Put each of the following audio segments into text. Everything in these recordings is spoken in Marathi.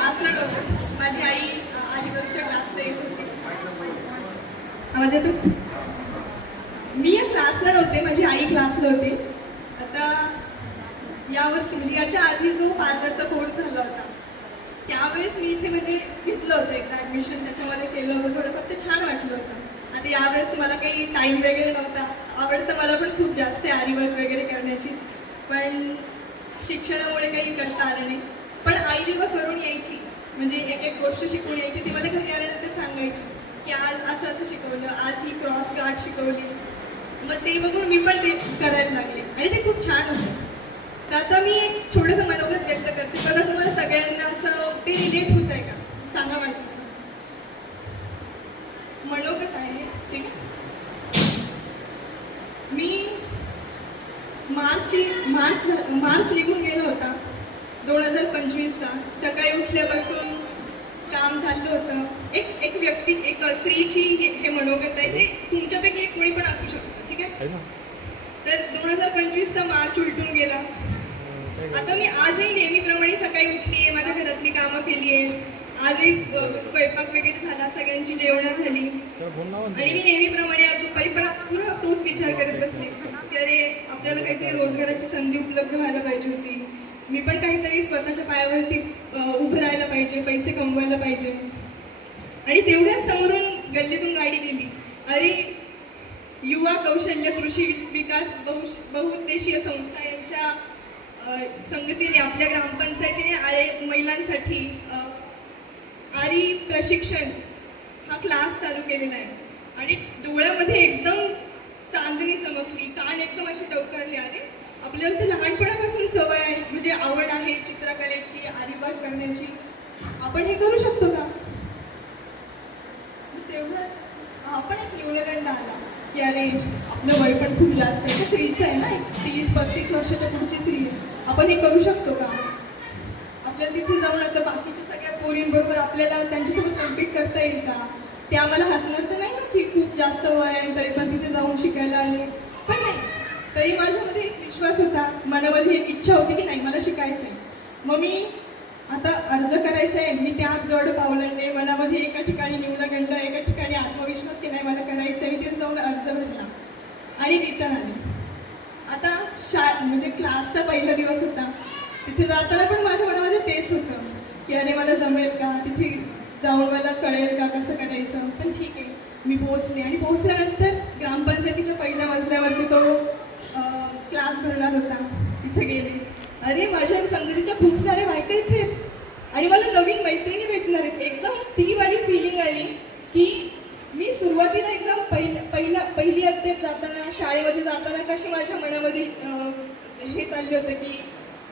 क्लासला होते माझी आई अलिबागच्या क्लासला येत होती. आवाज येतो? मी या क्लासला माझी आई क्लासला होती. आता यावर्षी म्हणजे याच्या आधी जो पार्लरचा कोर्स झाला होता त्यावेळेस मी इथे म्हणजे घेतलं होतं एकदा ॲडमिशन त्याच्यामध्ये केलं होतं थोडं फक्त छान वाटलं होतं. आता यावेळेस मला काही टाईम वगैरे नव्हता. आवडतं मला पण खूप जास्त आहे आरीवर्क वगैरे करण्याची. पण शिक्षणामुळे काही करता आलं नाही. पण आई जेव्हा करून यायची म्हणजे एक एक गोष्ट शिकून यायची ती मला घरी आल्यानंतर सांगायची की आज असं असं शिकवलं आज ही क्रॉस गार्ड शिकवली. मग ते बघून मी पण ते करायला लागले. आणि ते खूप छान होतं. तर आता मी एक छोटंसं मनोगत व्यक्त करते पण तुम्हाला सगळ्यांना असं ते रिलेट होत आहे का? सांगा मला मनोगत आहे ठीक आहे. मी मार्च मार्च मार्च निघून गेला होता. दोन हजार पंचवीसचा सकाळी उठल्यापासून काम झालं होतं. एक एक व्यक्ती एक स्त्रीची हे- मनोगत आहे. ते तुमच्यापैकी एक कोणी पण असू शकतं ठीक आहे? तर दोन हजार पंचवीसचा मार्च उलटून गेला. आता मी आजही नेहमीप्रमाणे सकाळी उठली आहे माझ्या घरातली कामं केली आहे आजही स्वयंपाक वगैरे झाला सगळ्यांची जेवणं झाली. आणि मी नेहमीप्रमाणे आज दुपारी पण पुन्हा तोच विचार करत बसले. की अरे आपल्याला काहीतरी रोजगाराची संधी उपलब्ध व्हायला पाहिजे होती. मी पण काहीतरी स्वतःच्या पायावरती उभं राहायला पाहिजे पैसे कमवायला पाहिजे. आणि तेवढ्याच समोरून गल्लीतून गाडी गेली. अरे युवा कौशल्य कृषी विकास बहु बहुउद्देशीय संस्था यांच्या संगतीने आपल्या ग्रामपंचायतीने आळे महिलांसाठी आरी प्रशिक्षण हा क्लास चालू केलेला आहे. आणि डोळ्यामध्ये एकदम चांदणी चमकली कान एकदम अशी टवकारले अरे आपल्याला तर लहानपणापासून म्हणजे आवड आहे चित्रकलेची आरीबाग करण्याची. आपण हे करू शकतो का? तेवढं आपण एक न्यूनगंड आला. की अरे आपलं वय पण खूप जास्त आहे. स्त्रीचं आहे ना एक? तीस पस्तीस वर्षाच्या पुढची स्त्री आहे आपण हे करू शकतो का? आपल्याला तिथे जाऊन आता बाकीच्या सगळ्या पोरींबरोबर आपल्याला त्यांच्यासोबत कम्पीट करता येईल का? ते आम्हाला हसणार तर नाही ना की खूप जास्त वय आहे तरी पण तिथे जाऊन शिकायला आले. पण नाही. तरी माझ्यामध्ये एक विश्वास होता. मनामध्ये एक इच्छा होती की नाही मला शिकायचं आहे मग मी आता अर्ज करायचा आहे मी त्या जड पावलांनी मनामध्ये एका ठिकाणी निवडगंड एका ठिकाणी आत्मविश्वास केलाय नाही मला करायचं आहे तिथे जाऊन अर्ज भरला. आणि रिटर्न आले. आता शा म्हणजे क्लासचा पहिला दिवस होता. तिथे जाताना पण माझ्या मनामध्ये तेच होतं की अरे मला जमेल का? तिथे जाऊन मला कळेल का कसं करायचं? पण ठीक आहे. मी पोहोचले. आणि पोहोचल्यानंतर ग्रामपंचायतीच्या पहिल्या मजल्यावरती तो क्लास भरणार होता. तिथे गेले. अरे माझ्या संगतीच्या खूप सारे बायका इथे आहेत. आणि मला नवीन मैत्रिणी भेटणार आहेत. एकदम ती वाली फिलिंग आली की मी सुरुवातीला एकदम पहिल्या पहिला पहिली अध्येत जाताना शाळेमध्ये जाताना कशी माझ्या मनामध्ये हे चालले होते की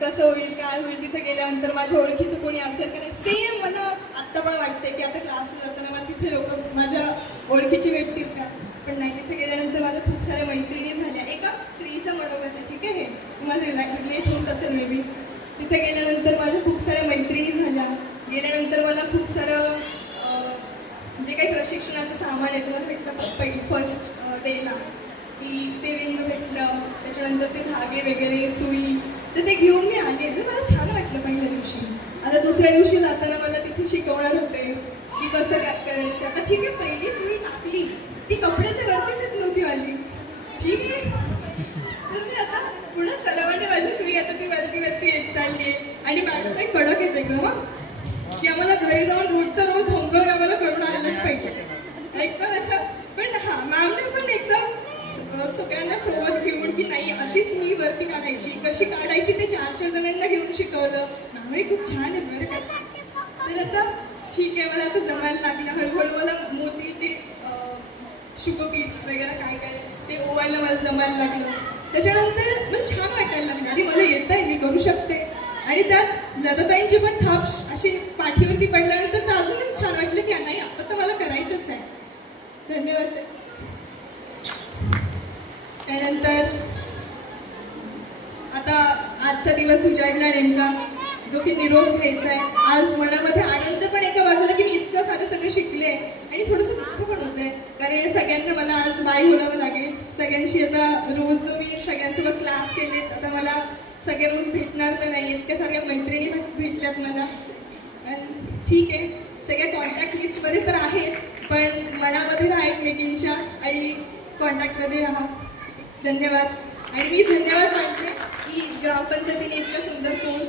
कसं होईल काय होईल तिथे गेल्यानंतर माझ्या ओळखीचं कोणी असेल का नाही? सेम मला आत्ता पण वाटते की आता क्लासला जाताना मला तिथे लोक माझ्या ओळखीची भेटतील का? पण नाही तिथे गेल्यानंतर माझ्या खूप साऱ्या मैत्रिणी झाल्या एका स्त्रीचं मनोगत आहे ठीक आहे हे तुम्हाला रिलेट होत असेल मे बी तिथे गेल्यानंतर माझ्या खूप साऱ्या मैत्रिणी झाल्या. गेल्यानंतर मला खूप सारं जे काही प्रशिक्षणाचं सामान आहे मला भेटलं पहिलं फर्स्ट डेला की ते रिंग भेटलं त्याच्यानंतर ते धागे वगैरे सुई तर ते घेऊन मी आले. तर मला छान वाटलं पहिल्या दिवशी. आता दुसऱ्या दिवशी जाताना मला तिथे शिकवणार होते की कसं काय करायचं. आता ठीक आहे पहिली सुई टाकली ती कपड्याच्या वरतीच येत नव्हती माझी ठीक आहे तर मी आता पुन्हा सर्वांनी माझी सुई आता ती वरती वरती येत चालली आणि मॅडम काही कडक येते एकदम हं. की आम्हाला घरी जाऊन रोजचा रोज होमवर्क आम्हाला करून आलेलाच पाहिजे. एकदम असं पण हा मॅमने पण एकदम सगळ्यांना सोबत घेऊन की नाही अशीच मी वरती काढायची कशी काढायची ते चार चार जणांना घेऊन शिकवलं. मॅमही खूप छान आहे बरं का. तर आता ठीक आहे मला आता जमायला लागलं. हळूहळू मला मोती ते शुभ किट्स वगैरे काय काय ते ओवायला मला जमायला लागलं. त्याच्यानंतर मला छान वाटायला लागलं. आणि मला येत आहे मी करू शकते. आणि त्यात लताताईंची पण थाप अशी पाठीवरती पडल्यानंतर तर अजूनच छान वाटलं की नाही आता तर मला करायचंच आहे. धन्यवाद. त्यानंतर आता आजचा दिवस उजाडला नेमका. जो की निरोप घ्यायचा आहे. आज मनामध्ये आनंद पण एका बाजूला की मी इतकं सारं सगळं शिकले आणि थोडंसं दुःख पण होत आहे कारण सगळ्यांना मला आज बाय बोलावं लागेल. सगळ्यांशी आता रोज जो मी सगळ्यांसोबत क्लास केलेत. आता मला सगळे रोज भेटणार तर नाही आहेत. त्या सगळ्या मैत्रिणी भेट- भेटल्यात मला. ठीक आहे. सगळ्या कॉन्टॅक्ट लिस्टमध्ये तर आहेत पण मनामध्ये राहा एकमेकींच्या. आणि कॉन्टॅक्टमध्ये राहा. धन्यवाद. आणि मी धन्यवाद मानते की ग्रामपंचायतीने इतकं सुंदर कोर्स